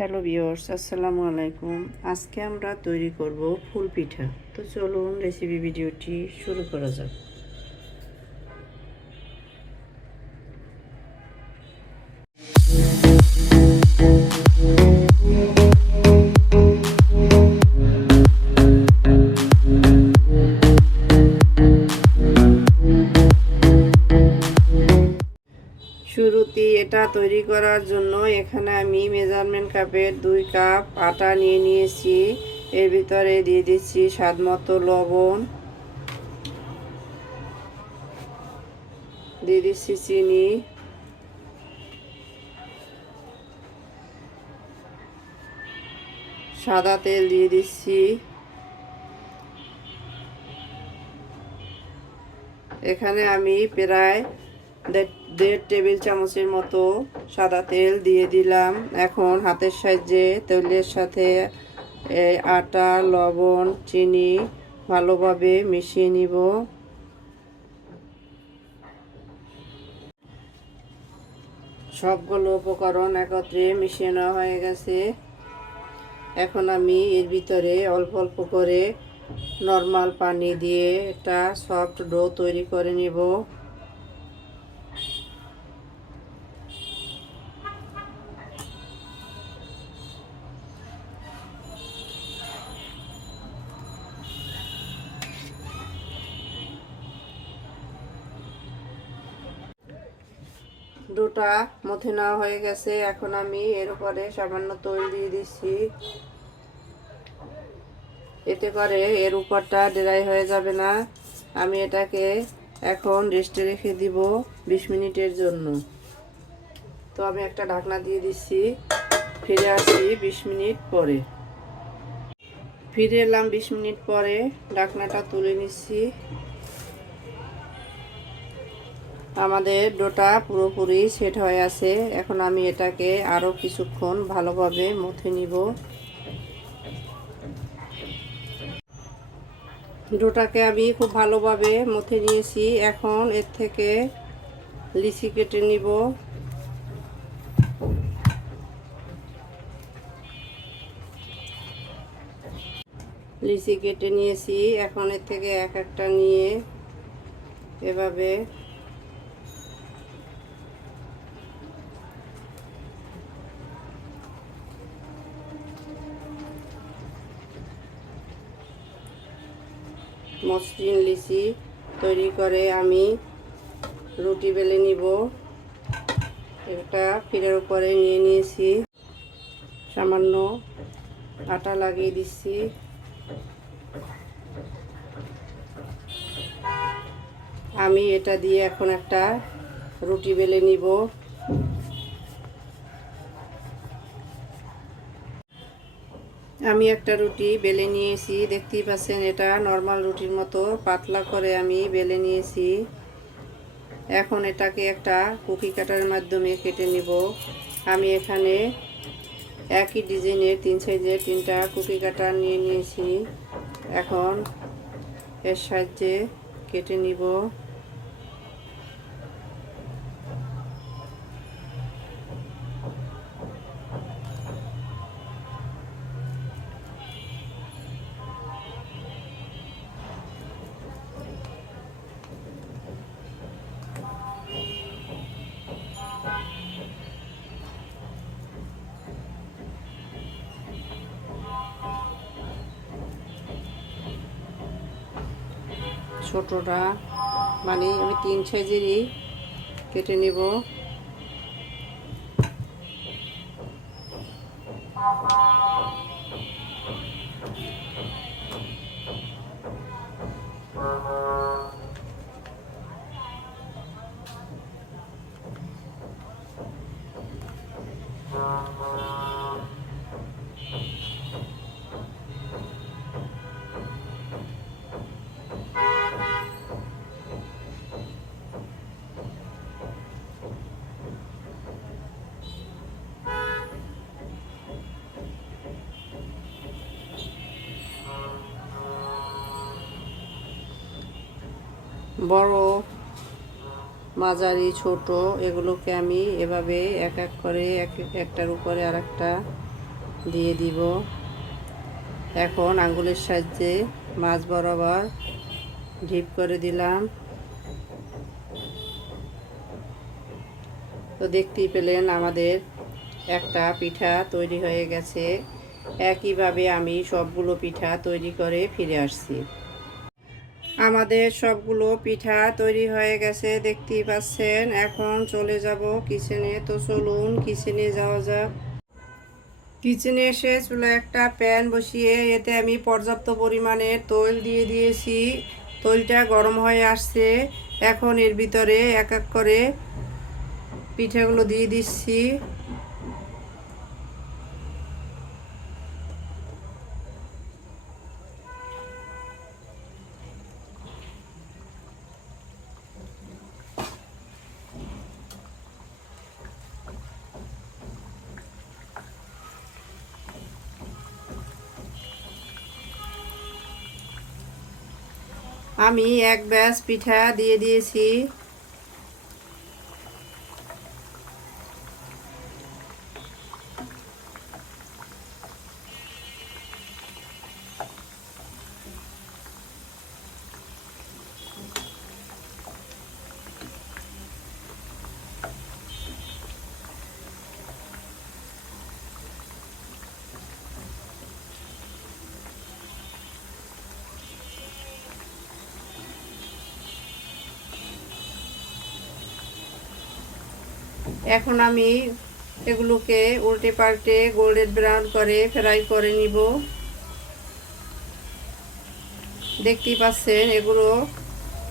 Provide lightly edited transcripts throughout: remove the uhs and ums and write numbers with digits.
Hello viewers, আসসালামু আলাইকুম। আজকে আমরা তৈরি করব ফুল পিঠা। তো চলুন রেসিপি ভিডিওটি শুরু করা যাক। শুরুতে এটা তৈরি করার জন্য এখানে আমি মেজারমেন্ট কাপের 2 কাপ আটা নিয়ে নিয়েছি। এর ভিতরে দিয়ে দিচ্ছি স্বাদমতো লবণ, দিয়ে দিচ্ছি চিনি, সাদা তেল দিয়ে দিচ্ছি। এখানে আমি প্রায় 1.5 টেবিল চামচের মতো সাদা তেল দিয়ে দিলাম। এখন হাতের সাহায্যে তেলের সাথে আটা, লবণ, চিনি ভালোভাবে মিশিয়ে নিব। সবগুলো উপকরণ একত্রে মিশিয়ে নেওয়া হয়ে গেছে। এখন আমি এর ভিতরে অল্প অল্প করে নর্মাল পানি দিয়ে একটা সফট ডো তৈরি করে নিব। ডোটা মথে নেওয়া হয়ে গেছে। এখন আমি এর উপরে সামান্য তেল দিয়ে দিচ্ছি। এতে করে এর উপরটা ড্রাই হয়ে যাবে না। আমি এটাকে এখন রেস্টে রেখে দিব 20 মিনিটের জন্য। তো আমি একটা ঢাকনা দিয়ে দিচ্ছি। ফিরে আসি 20 মিনিট পরে। ফিরে এলাম 20 মিনিট পরে। ঢাকনাটা তুলে নিচ্ছি। আমাদের ডোটা পুরোপুরি সেট হয়ে আছে। এখন আমি এটাকে আরও কিছুক্ষণ ভালোভাবে মথে নিব। ডোটাকে আমি খুব ভালোভাবে মথে নিয়েছি। এখন এর থেকে লিচি কেটে নিব। লিচি কেটে নিয়েছি। এখন এর থেকে এক একটা নিয়ে এভাবে মসৃণ লিচি তৈরি করে আমি রুটি বেলে নিব। এটা পিঠার উপরে নিয়ে নিয়েছি। সামান্য আটা লাগিয়ে দিচ্ছি। আমি এটা দিয়ে এখন একটা রুটি বেলে নিব। আমি একটা রুটি বেলে নিয়েছি। দেখতেই পাচ্ছেন এটা নর্মাল রুটির মতো পাতলা করে আমি বেলে নিয়েছি। এখন এটাকে একটা কুকি কাটারের মাধ্যমে কেটে নিব। আমি এখানে একই ডিজাইনের 3 সাইজের 3টা কুকি কাটার নিয়ে নিয়েছি। এখন এর সাহায্যে কেটে নিব। ছোটটা মানে আমি 3 সাইজেরই কেটে নেব। বড়, মাঝারি, ছোট এগুলোকে আমি এভাবে এক এক করে একটার উপরে আরেকটা দিয়ে দিব। এখন আঙ্গুলের সাহায্যে মাছ বরাবর ডিপ করে দিলাম। তো দেখতেই পেলেন আমাদের একটা পিঠা তৈরি হয়ে গেছে। একইভাবে আমি সবগুলো পিঠা তৈরি করে ফিরে আসছি। আমাদের সবগুলো পিঠা তৈরি হয়ে গেছে দেখতেই পাচ্ছেন। এখন চলে যাব কিচেনে। তো চলুন কিচেনে যাওয়া যাক। কিচেনে এসে চুলায় একটা প্যান বসিয়ে এতে আমি পর্যাপ্ত পরিমাণে তৈল দিয়ে দিয়েছি। তৈলটা গরম হয়ে আসছে। এখন এর ভিতরে এক এক করে পিঠাগুলো দিয়ে দিচ্ছি। আমি এক ব্যাচ পিঠা দিয়ে দিয়েছি। এখন আমি এগুলোকে উল্টে পাল্টে গোল্ডেন ব্রাউন করে ফ্রাই করে নিব। দেখতেই পাচ্ছেন এগুলো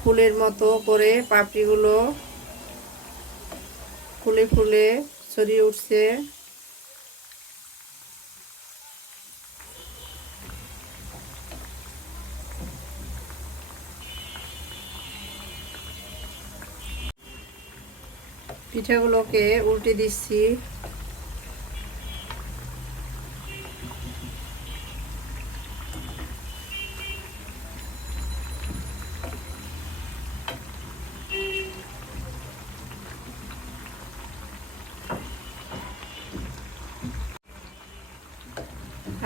ফুলের মতো করে পাপড়িগুলো ফুলে ফুলে ছড়িয়ে উঠছে। পিঠাগুলোকে উল্টে দিচ্ছি।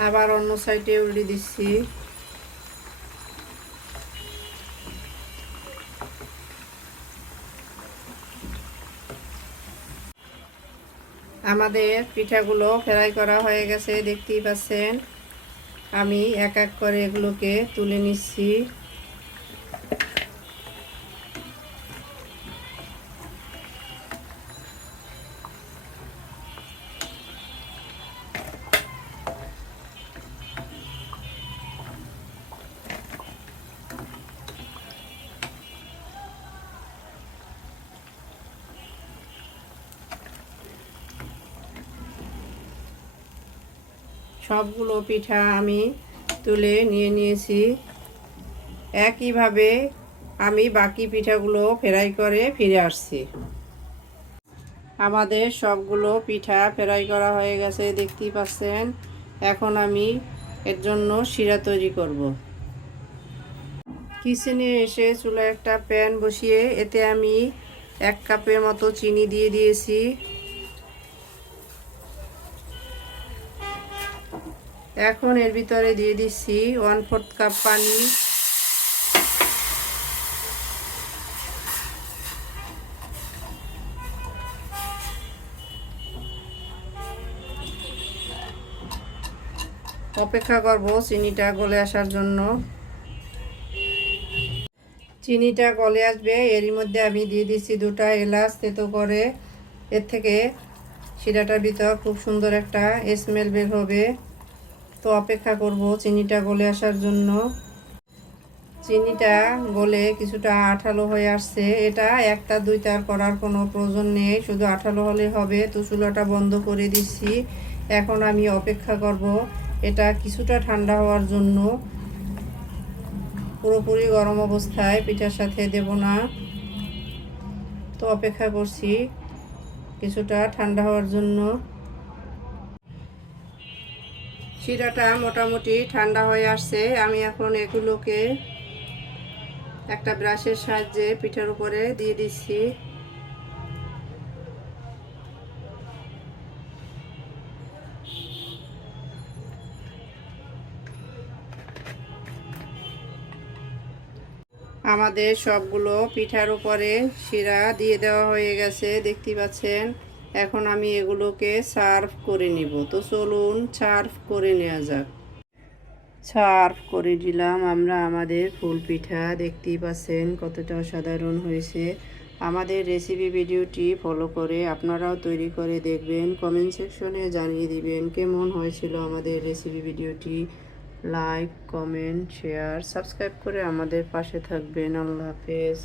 আবার অন্য সাইডে উল্টে দিচ্ছি। আমাদের পিঠাগুলো ফ্রাই করা হয়ে গেছে দেখতেই পাচ্ছেন। আমি এক এক করে এগুলোকে তুলে নিচ্ছি। সবগুলো পিঠা আমি তুলে নিয়ে নিয়েছি। একইভাবে আমি বাকি পিঠাগুলো ফ্রাই করে ফিরে আসছি। আমাদের সবগুলো পিঠা ফ্রাই করা হয়ে গেছে দেখতেই পাচ্ছেন। এখন আমি এর জন্য শিরা তৈরি করব। কিচেনে এসে চুলায় একটা প্যান বসিয়ে এতে আমি 1 কাপের মতো চিনি দিয়ে দিয়েছি। এখন এর ভিতরে দিয়ে দিচ্ছি 1/4 কাপ পানি। অপেক্ষা করব চিনিটা গলে আসার জন্য। চিনিটা গলে আসবে এরই মধ্যে আমি দিয়ে দিচ্ছি 2টা এলাচ তেতো করে। এর থেকে শিরাটার ভিতর খুব সুন্দর একটা স্মেল বের হবে। তো অপেক্ষা করব চিনিটা গলে আসার জন্য। চিনিটা গলে কিছুটা আঠালো হয়ে আসছে। এটা 1টা 2টার করার কোনো প্রয়োজন নেই, শুধু আঠালো হলে হবে। তো চুলাটা বন্ধ করে দিচ্ছি। এখন আমি অপেক্ষা করব এটা কিছুটা ঠান্ডা হওয়ার জন্য। পুরোপুরি গরম অবস্থায় পিঠার সাথে দেব না। তো অপেক্ষা করছি কিছুটা ঠান্ডা হওয়ার জন্য। শিরাটা মোটামুটি ঠান্ডা হয়ে আসছে। আমি এখন এগুলোকে একটা ব্রাশের সাহায্যে পিঠার উপরে দিয়ে দিচ্ছি। আমাদের সবগুলো পিঠার উপরে শিরা দিয়ে দেওয়া হয়ে গেছে, দেখতে পাচ্ছেন। এখন আমি এগুলোকে সার্ভ করে নিব। তো চলুন সার্ভ করে নেওয়া যাক। সার্ভ করে দিলাম আমরা আমাদের ফুল পিঠা, দেখতেই পাচ্ছেন কতটা অসাধারণ হয়েছে। আমাদের রেসিপি ভিডিওটি ফলো করে আপনারাও তৈরি করে দেখবেন, কমেন্ট সেকশনে জানিয়ে দিবেন কেমন হয়েছিল আমাদের রেসিপি ভিডিওটি। লাইক, কমেন্ট, শেয়ার, সাবস্ক্রাইব করে আমাদের পাশে থাকবেন। আল্লাহ হাফেজ।